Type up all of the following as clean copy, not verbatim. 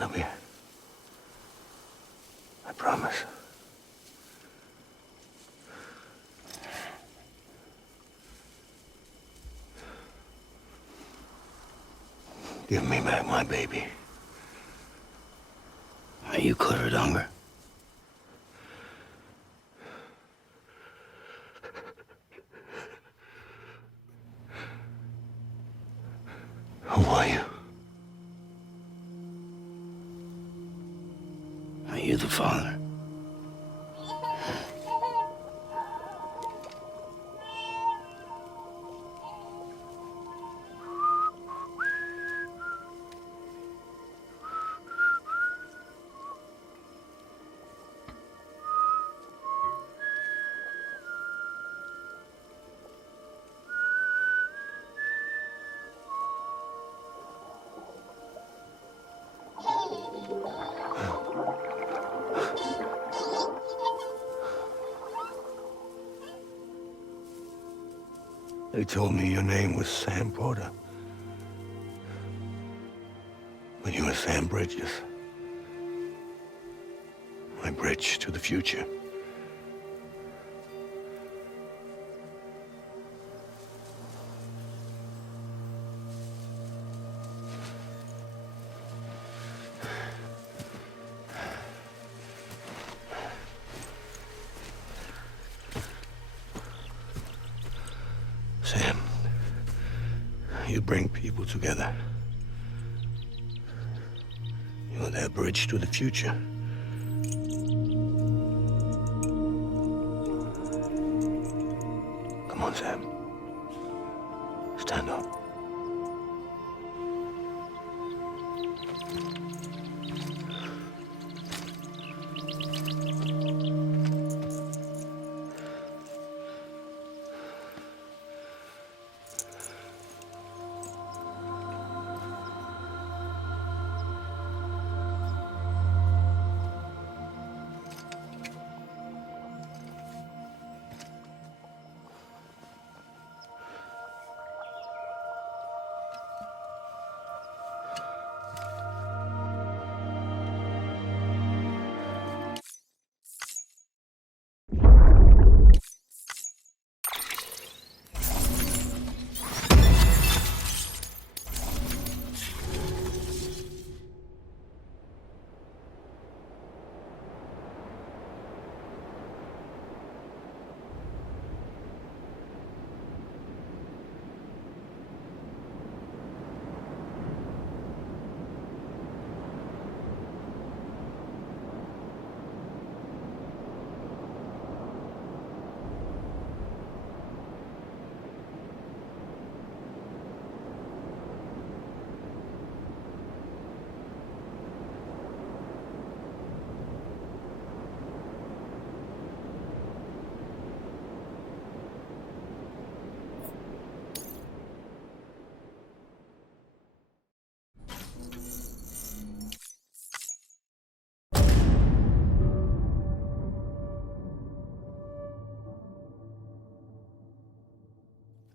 out of here. I promise. Give me back my baby. Are you cleared, Unger? Who are you? Are you the father? They told me your name was Sam Porter. But you were Sam Bridges. My bridge to the future. Sam, you bring people together. You're their bridge to the future. Come on, Sam. Stand up.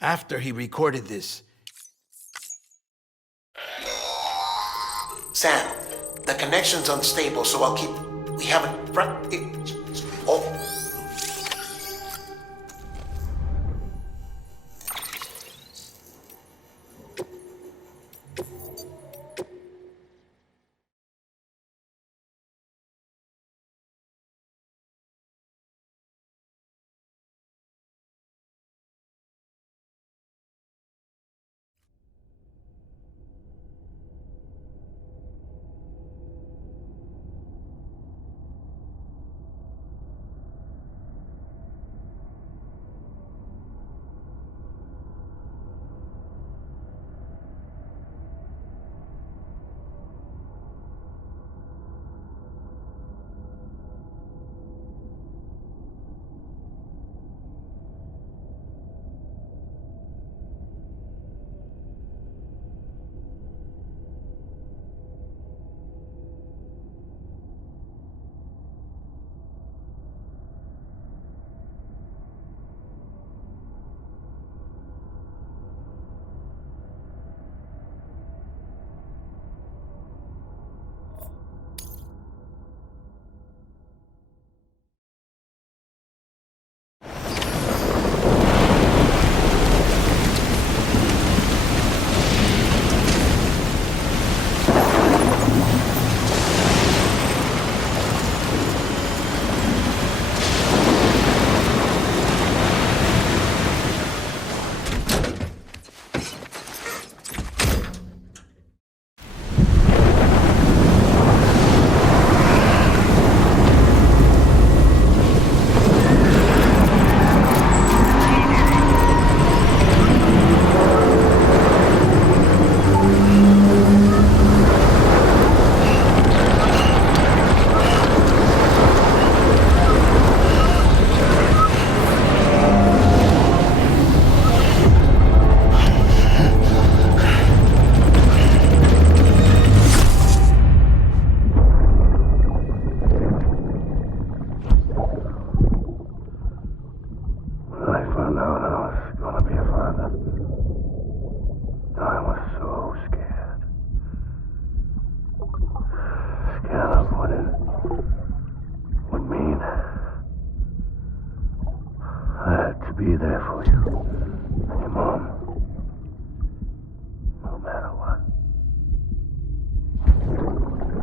After he recorded this. Sam, the connection's unstable, so I'll keep... We haven't... Oh. be there for you and your mom, no matter what.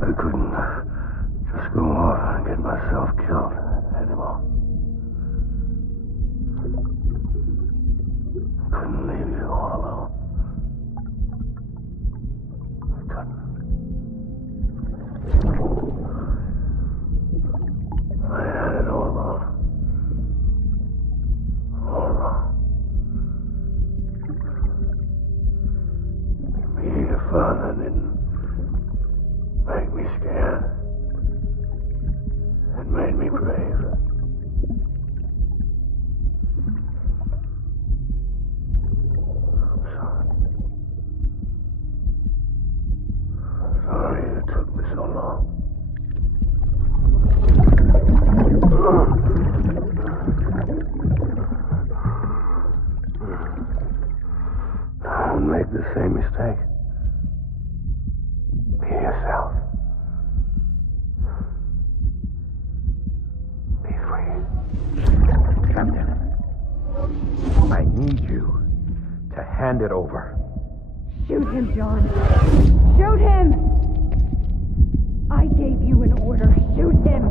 I couldn't just go off and get myself killed anymore. I couldn't leave you all alone. I couldn't. I had it all wrong. All wrong. Being a father didn't make me scared. It made me brave. I'm sorry. I'm sorry it took me so long. Don't make the same mistake. Be yourself. Be free. Captain, I need you to hand it over. Shoot him, John. Shoot him! I gave you an order. Shoot him!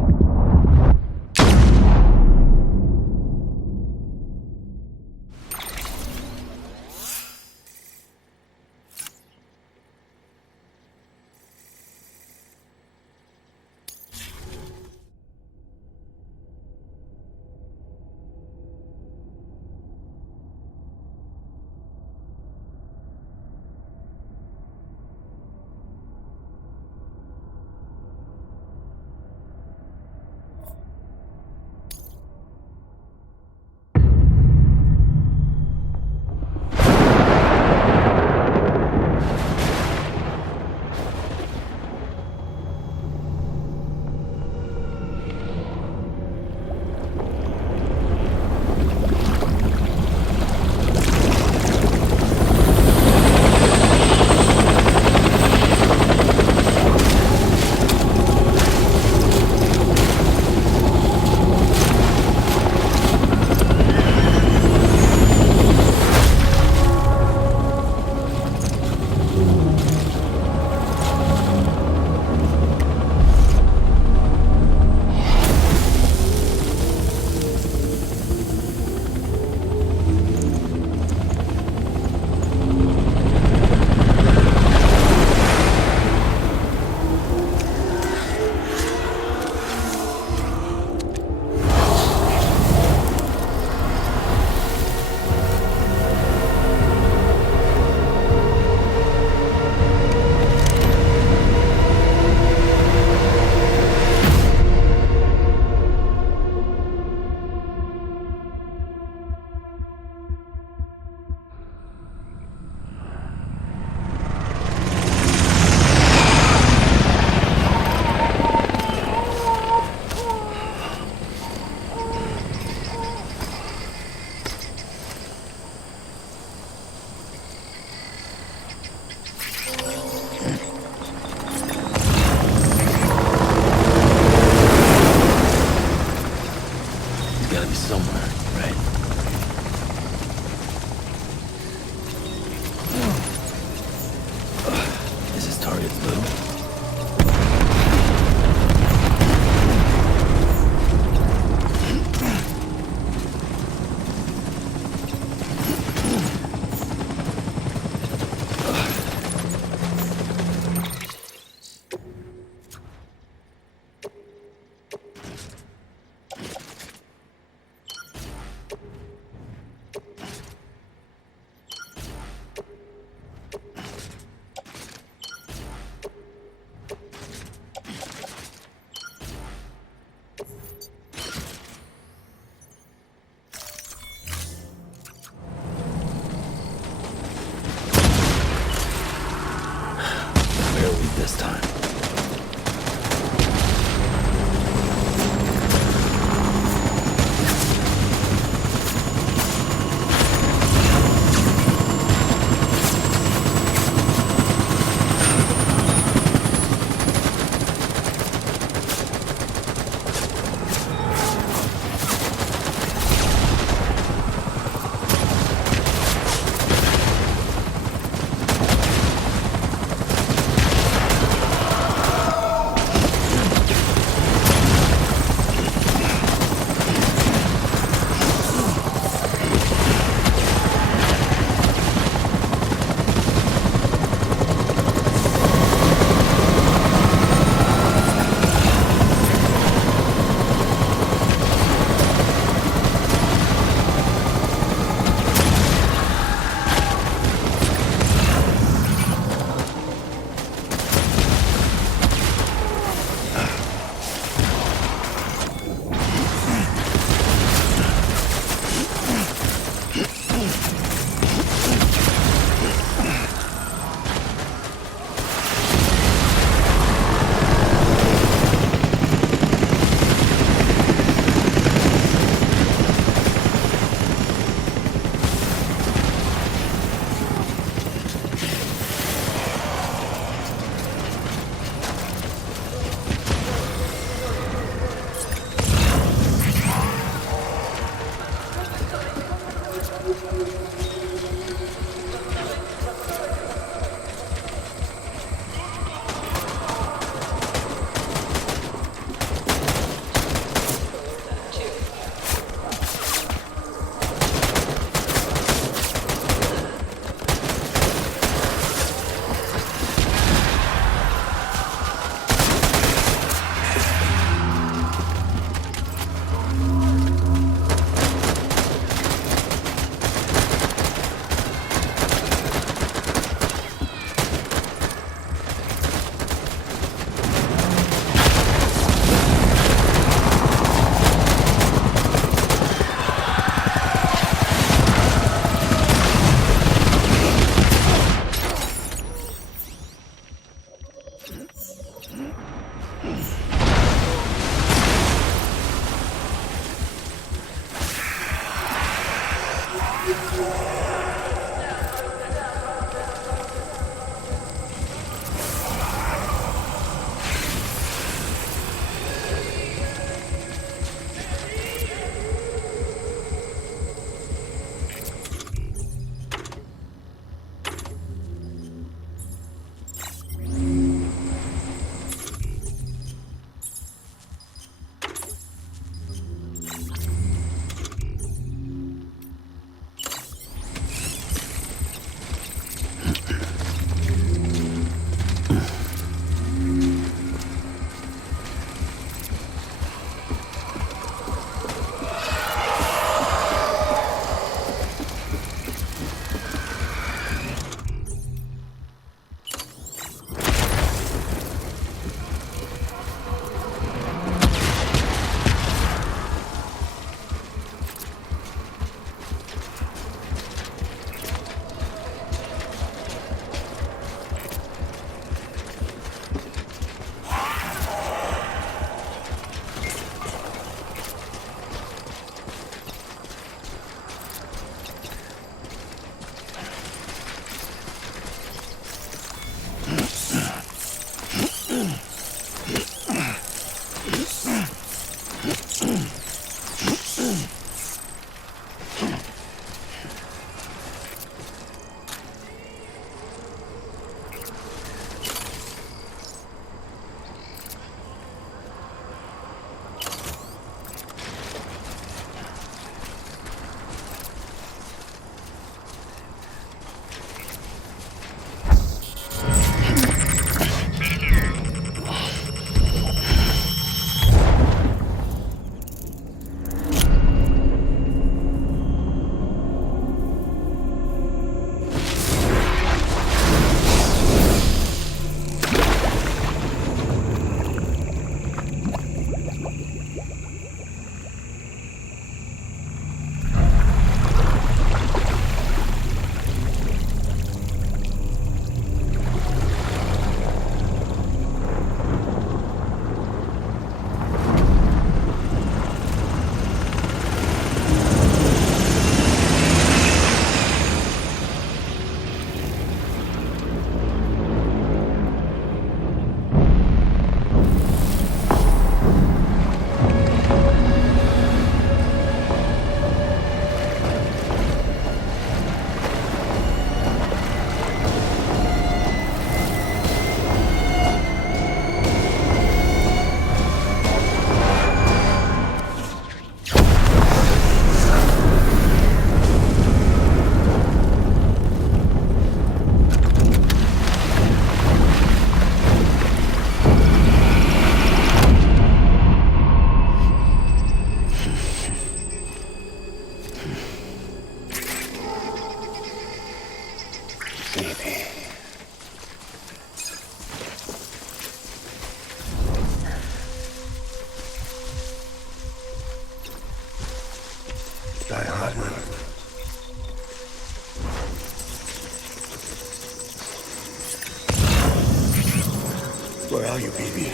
Where are you, baby?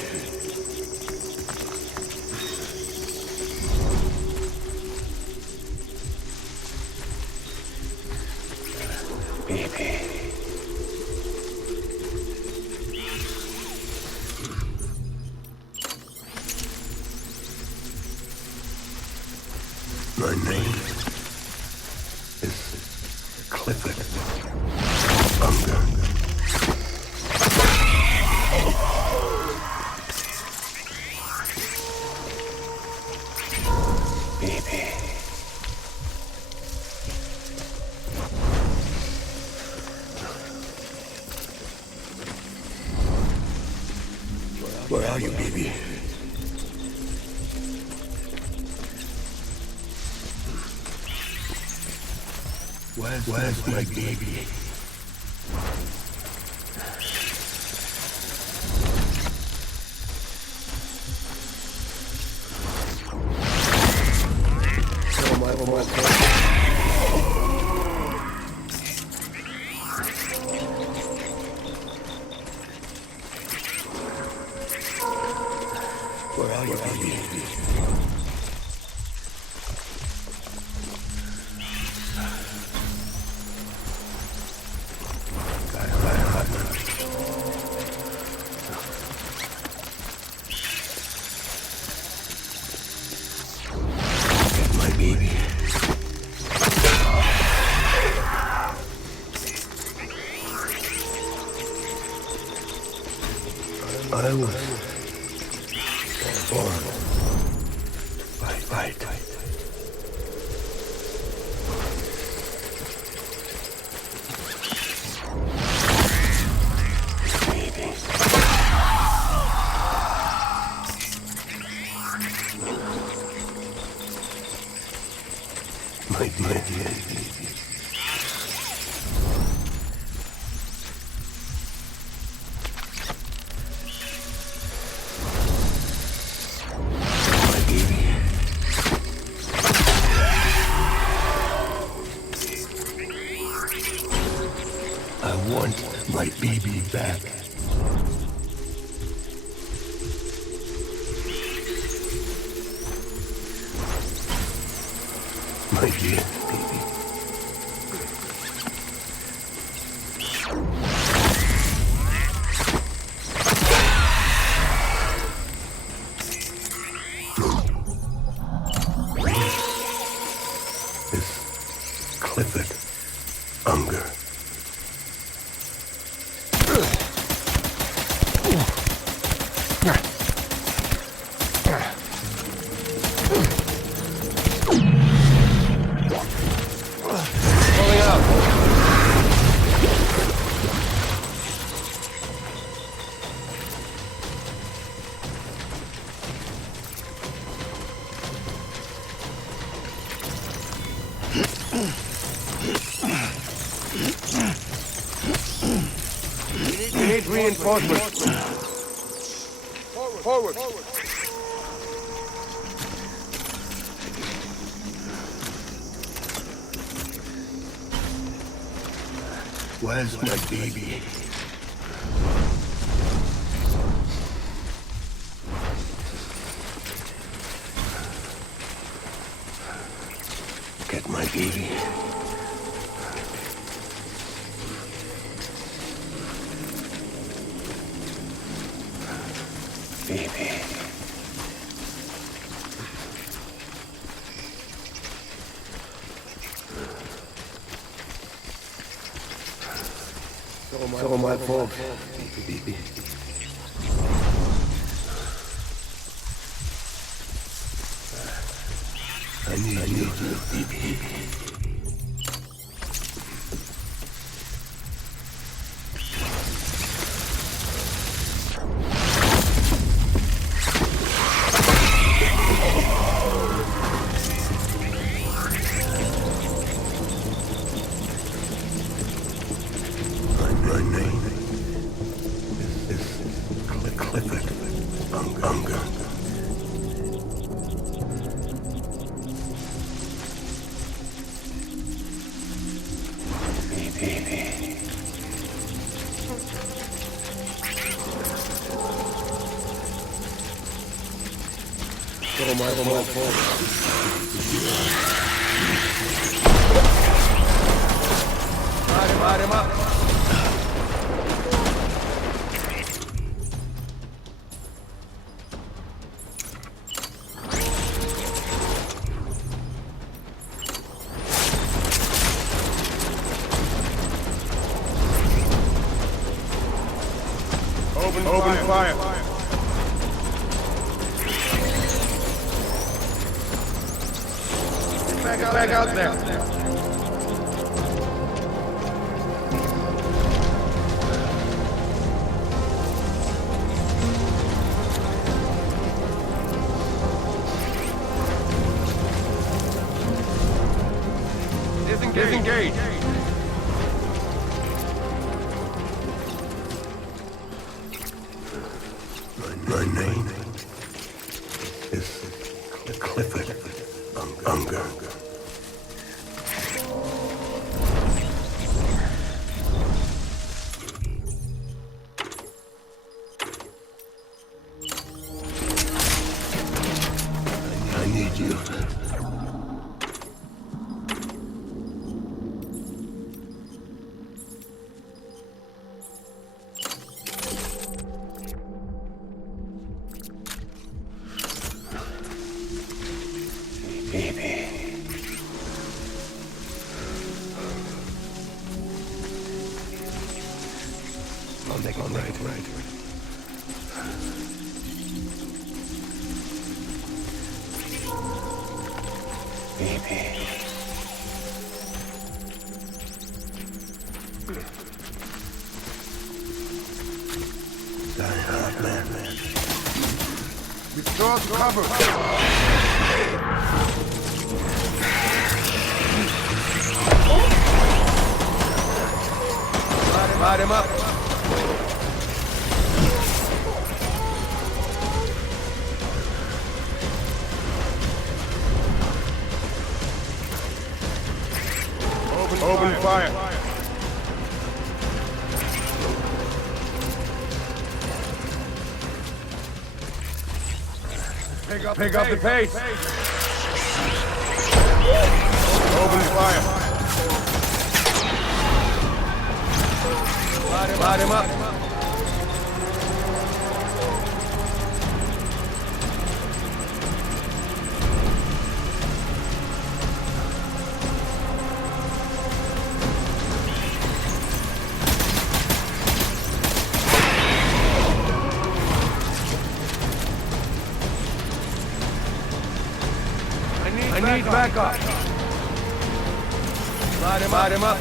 Baby. My name is Clifford Unger. Baby. Where are you, baby? Where's my baby? Oh my God. Where are you, baby? My baby. I was born to fight. Baby. My baby. I want my baby back. My dear baby. Clifford Unger. Pulling up. We need reinforcements. Forward. Where's my baby? Get my baby. Baby. It's all my fault. Baby. I need you, baby. My name is Clifford Unger. Baby. It's all my fault. Light him up. Open fire. Get back out there. Disengage. My name is Clifford Unger. I need you. Baby. I'll make it right. Baby. Man. Restore cover. Light him up. Open fire. Pick up the pace. Open fire. Light him up. need backup. Light him up.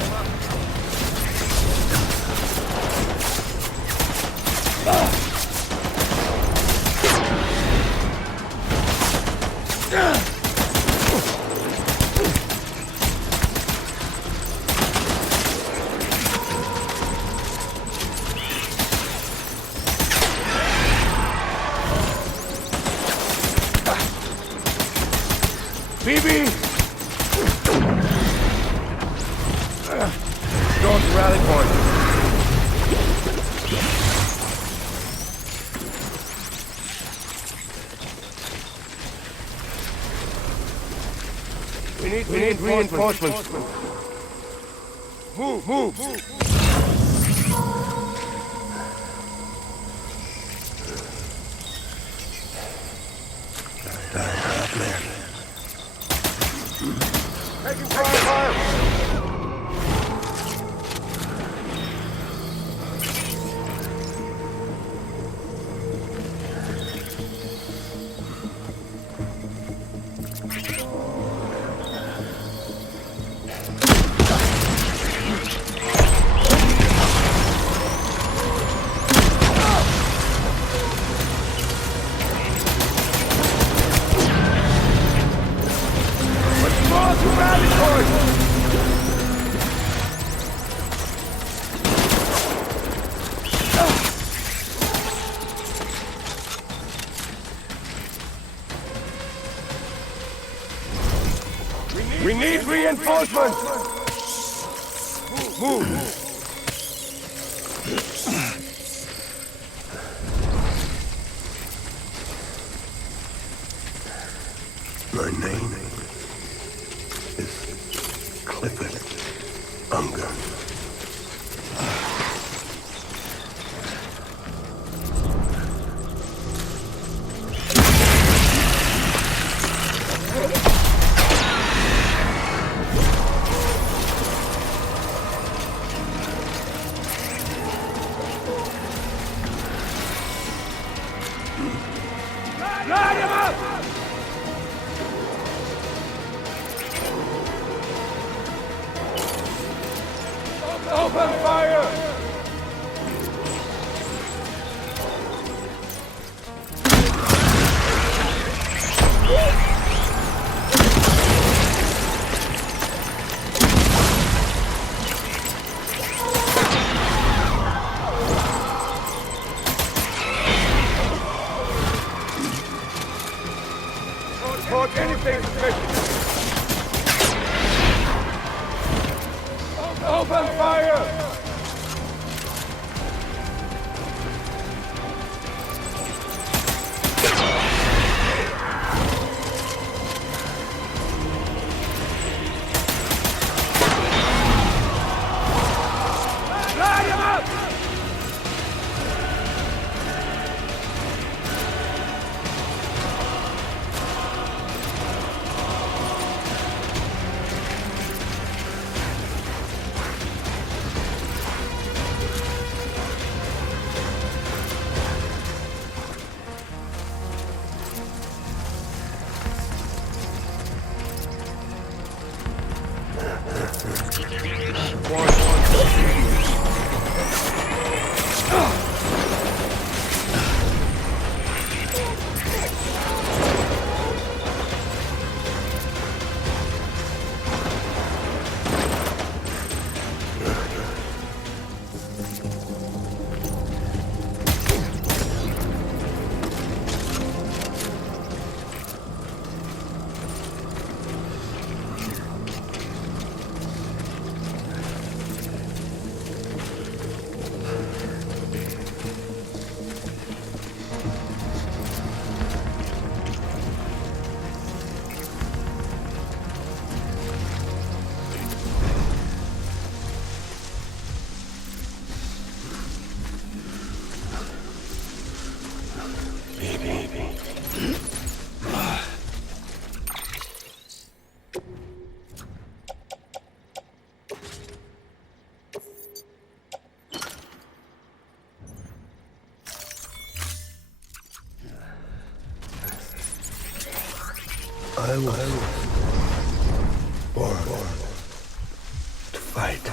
BB! Go to rally point. We need reinforcements. Move. Taking fire! We need reinforcements! Move! My name is Clifford Unger. Light him up! Open fire! Report anything suspicious. Open fire! Light him up! I was born to fight.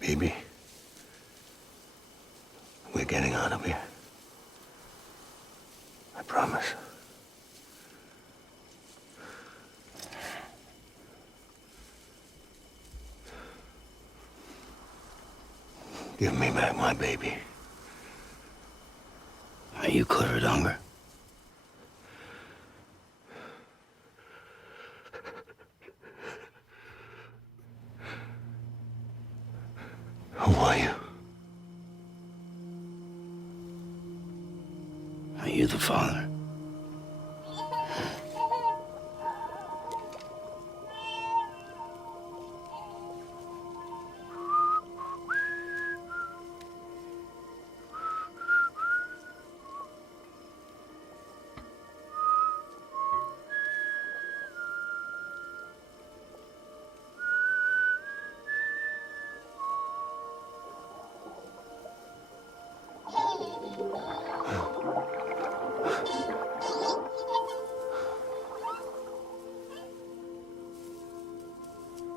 Baby, we're getting out of here. I promise. Give me back my baby. Are you clear of hunger? Who are you? Are you the father?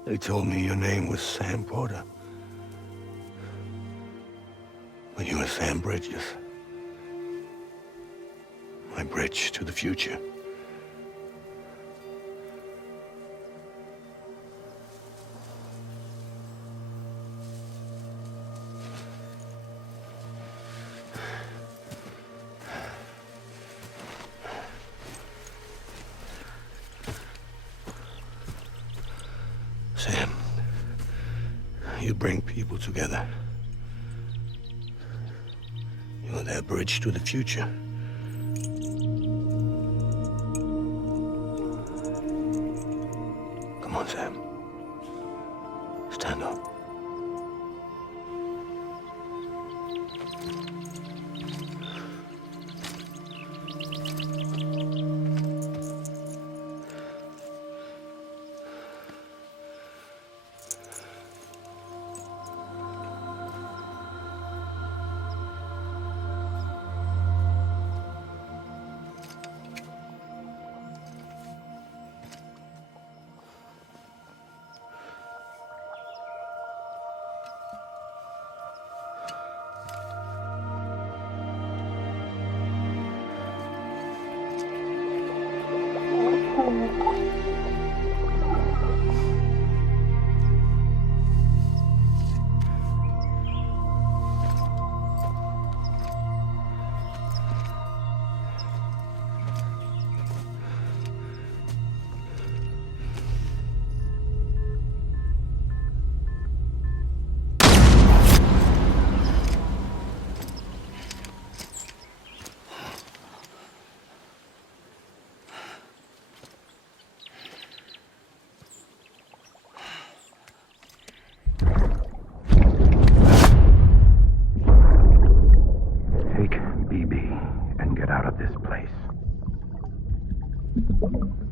They told me your name was Sam Porter. But you were Sam Bridges. My bridge to the future. Sam, you bring people together. You're their bridge to the future. Come on, Sam. Stand up.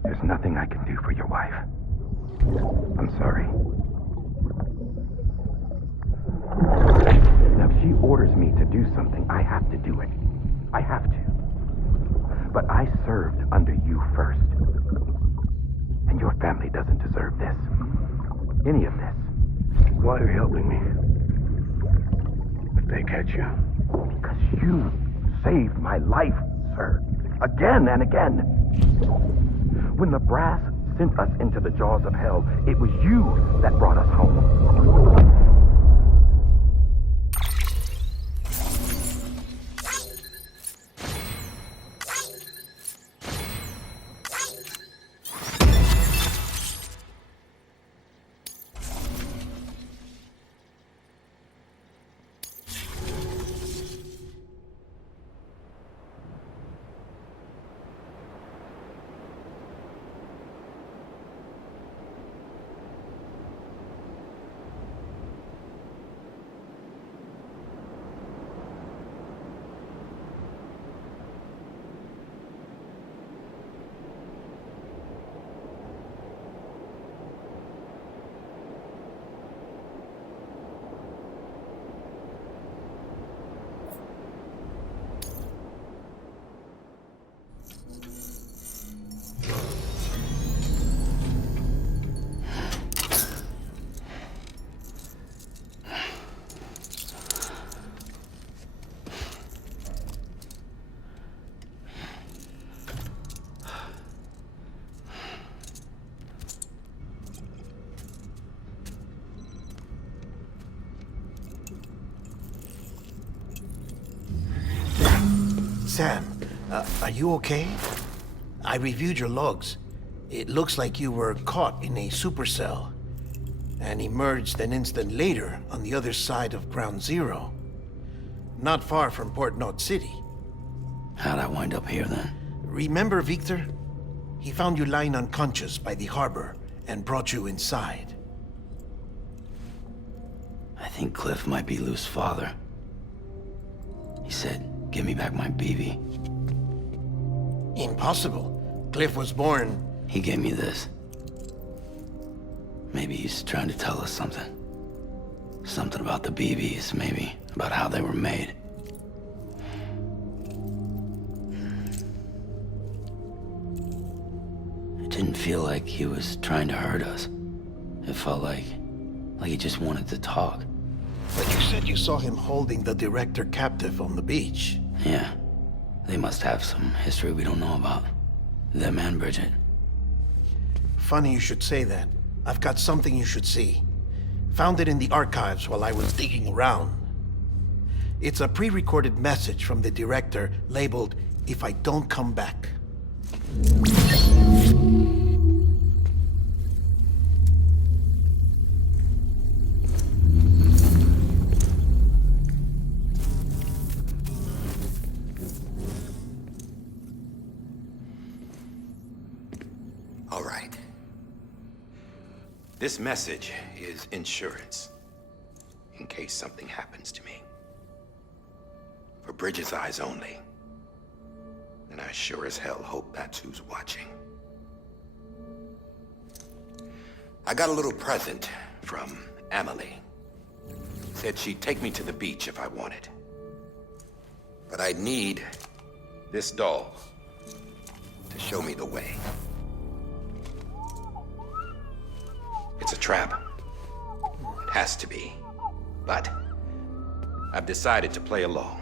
There's nothing I can do for your wife. I'm sorry. Now, if she orders me to do something, I have to do it. I have to. But I served under you first. And your family doesn't deserve this. Any of this. Why are you helping me? If they catch you. Because you saved my life, sir. Again and again. When the brass sent us into the jaws of hell, it was you that brought us home. Sam, are you okay? I reviewed your logs. It looks like you were caught in a supercell and emerged an instant later on the other side of Ground Zero. Not far from Port Knot City. How'd I wind up here then? Remember Victor? He found you lying unconscious by the harbor and brought you inside. I think Cliff might be Lou's father. He said, "Give me back my BB." Impossible. Cliff was born... He gave me this. Maybe he's trying to tell us something. Something about the BBs, maybe. About how they were made. It didn't feel like he was trying to hurt us. It felt like he just wanted to talk. But you said you saw him holding the director captive on the beach. Yeah. They must have some history we don't know about. Them and Bridget. Funny you should say that. I've got something you should see. Found it in the archives while I was digging around. It's a pre-recorded message from the director labeled, "If I don't come back." All right. This message is insurance, in case something happens to me. For Bridget's eyes only. And I sure as hell hope that's who's watching. I got a little present from Amelie. Said she'd take me to the beach if I wanted. But I'd need this doll to show me the way. It's a trap. It has to be. But I've decided to play along.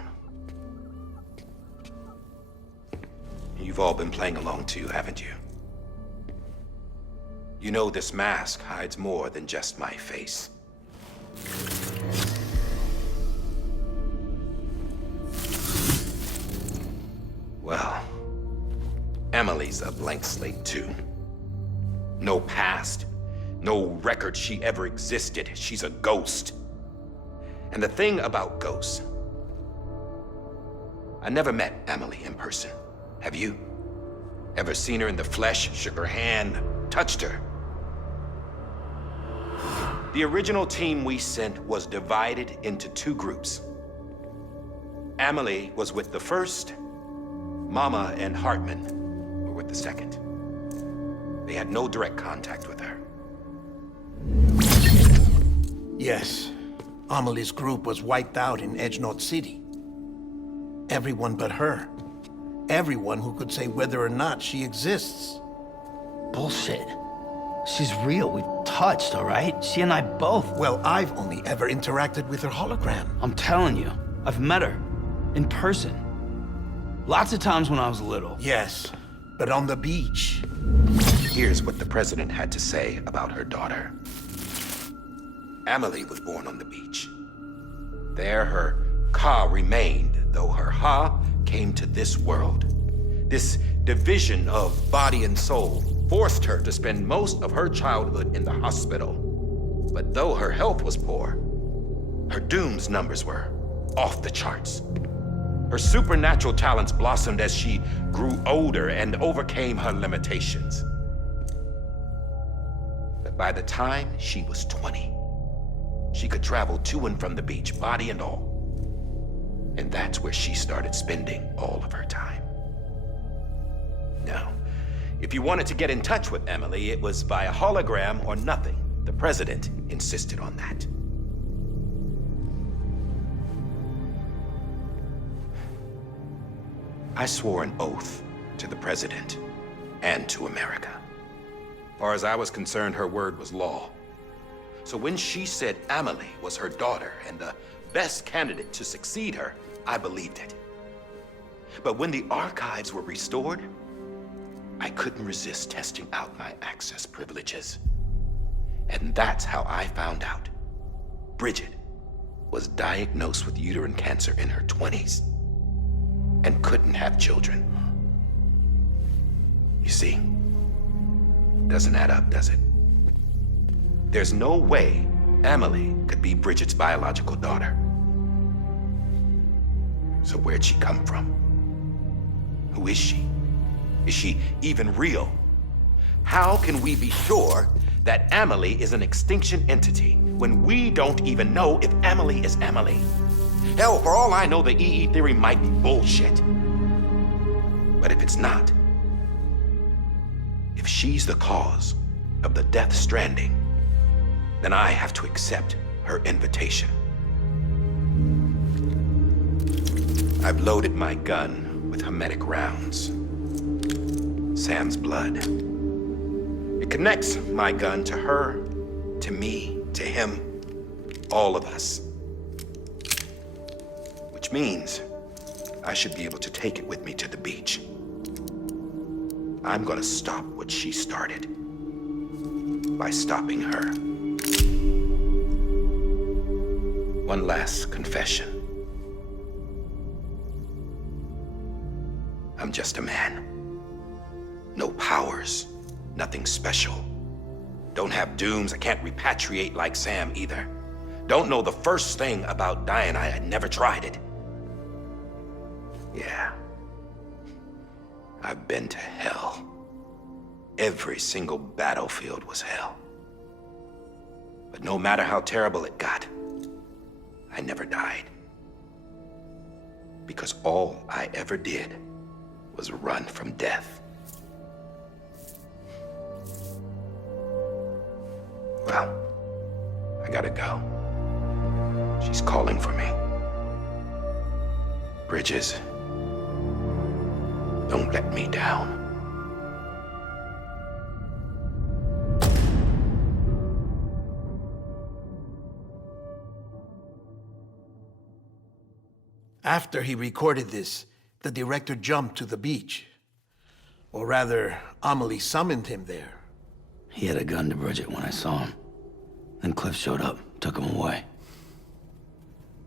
You've all been playing along too, haven't you? You know this mask hides more than just my face. Well, Emily's a blank slate too. No past. No record she ever existed. She's a ghost. And the thing about ghosts, I never met Amelie in person. Have you? Ever seen her in the flesh, shook her hand, touched her? The original team we sent was divided into two groups. Amelie was with the first. Mama and Hartman were with the second. They had no direct contact with her. Yes. Amelie's group was wiped out in Edge Knot City. Everyone but her. everyone who could say whether or not she exists. Bullshit. She's real. We've touched, all right? She and I both. Well, I've only ever interacted with her hologram. I'm telling you, I've met her. In person. Lots of times when I was little. Yes, but on the beach. Here's what the president had to say about her daughter. Amelie was born on the beach. There her Ka remained, though her Ha came to this world. This division of body and soul forced her to spend most of her childhood in the hospital. But though her health was poor, her Doom's numbers were off the charts. Her supernatural talents blossomed as she grew older and overcame her limitations. But by the time she was 20, she could travel to and from the beach, body and all. And that's where she started spending all of her time. Now, if you wanted to get in touch with Emily, it was via hologram or nothing. The president insisted on that. I swore an oath to the president and to America. As far as I was concerned, her word was law. So when she said Amelie was her daughter and the best candidate to succeed her, I believed it. But when the archives were restored, I couldn't resist testing out my access privileges. And that's how I found out Bridget was diagnosed with uterine cancer in her 20s and couldn't have children. You see, doesn't add up, does it? There's no way Amelie could be Bridget's biological daughter. So where'd she come from? Who is she? Is she even real? How can we be sure that Amelie is an extinction entity when we don't even know if Amelie is Amelie? Hell, for all I know, the EE theory might be bullshit. But if it's not, if she's the cause of the death stranding, then I have to accept her invitation. I've loaded my gun with hermetic rounds. Sam's blood. It connects my gun to her, to me, to him, all of us. Which means I should be able to take it with me to the beach. I'm gonna stop what she started by stopping her. One last confession. I'm just a man. No powers, nothing special. Don't have dooms, I can't repatriate like Sam either. Don't know the first thing about dying, I had never tried it. Yeah. I've been to hell. Every single battlefield was hell. But no matter how terrible it got, I never died. Because all I ever did was run from death. Well, I gotta go. She's calling for me. Bridges, don't let me down. After he recorded this, the director jumped to the beach. Or rather, Amelie summoned him there. He had a gun to Bridget when I saw him. Then Cliff showed up, took him away.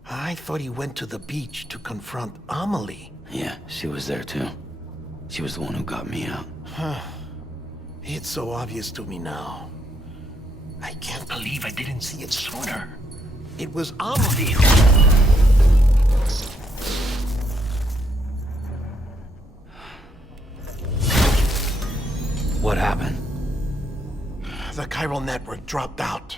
I thought he went to the beach to confront Amelie. Yeah, she was there too. She was the one who got me out. It's so obvious to me now. I can't believe I didn't see it sooner. It was Amelie who... What happened? The chiral network dropped out.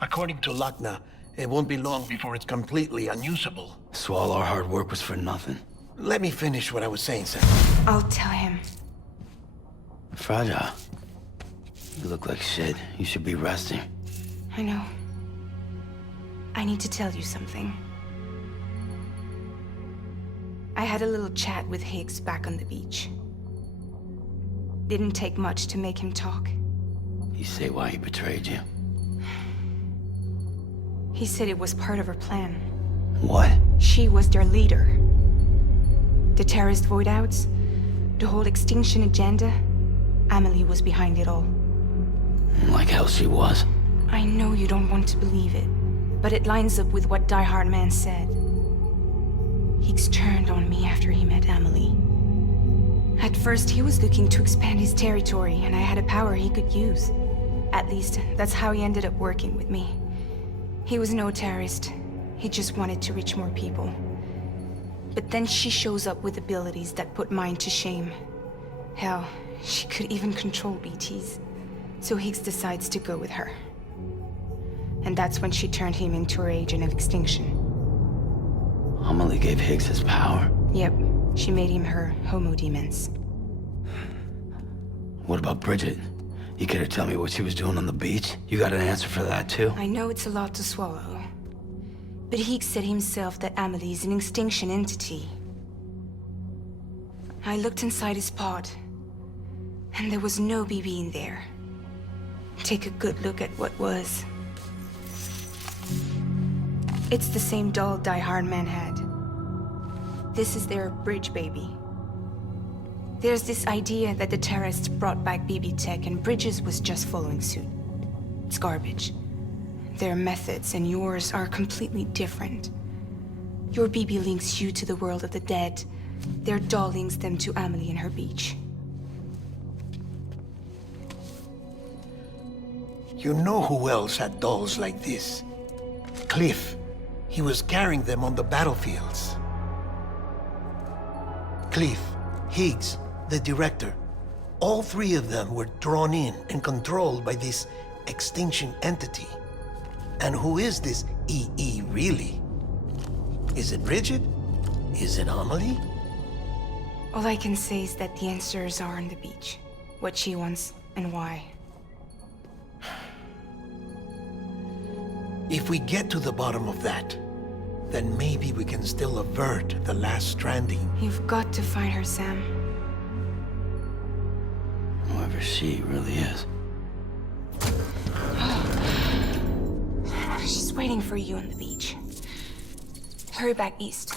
According to Lakna, it won't be long before it's completely unusable. So all our hard work was for nothing. Let me finish what I was saying, Sam. I'll tell him. Fragile. You look like shit. You should be resting. I know. I need to tell you something. I had a little chat with Higgs back on the beach. Didn't take much to make him talk. You say why he betrayed you? He said it was part of her plan. What? She was their leader. The terrorist voidouts, the whole extinction agenda, Amelie was behind it all. Like hell she was. I know you don't want to believe it, but it lines up with what Die Hard Man said. Higgs turned on me after he met Amelie. At first, he was looking to expand his territory, and I had a power he could use. At least, that's how he ended up working with me. He was no terrorist. He just wanted to reach more people. But then she shows up with abilities that put mine to shame. Hell, she could even control BTs. So Higgs decides to go with her. And that's when she turned him into her agent of extinction. Amelie gave Higgs his power. Yep, she made him her homo demons. What about Bridget? You care to tell me what she was doing on the beach? You got an answer for that too? I know it's a lot to swallow. But Higgs said himself that Amelie is an extinction entity. I looked inside his pod, and there was no BB in there. Take a good look at what was. It's the same doll Die Hard Man had. This is their bridge baby. There's this idea that the terrorists brought back BB tech and Bridges was just following suit. It's garbage. Their methods and yours are completely different. Your BB links you to the world of the dead. Their doll links them to Amelie and her beach. You know who else had dolls like this? Cliff. He was carrying them on the battlefields. Cliff, Higgs, the director. All three of them were drawn in and controlled by this extinction entity. And who is this EE really? Is it Bridget? Is it Amelie? All I can say is that the answers are on the beach. What she wants and why. If we get to the bottom of that, then maybe we can still avert the last stranding. You've got to find her, Sam. Whoever she really is. She's waiting for you on the beach. Hurry back east.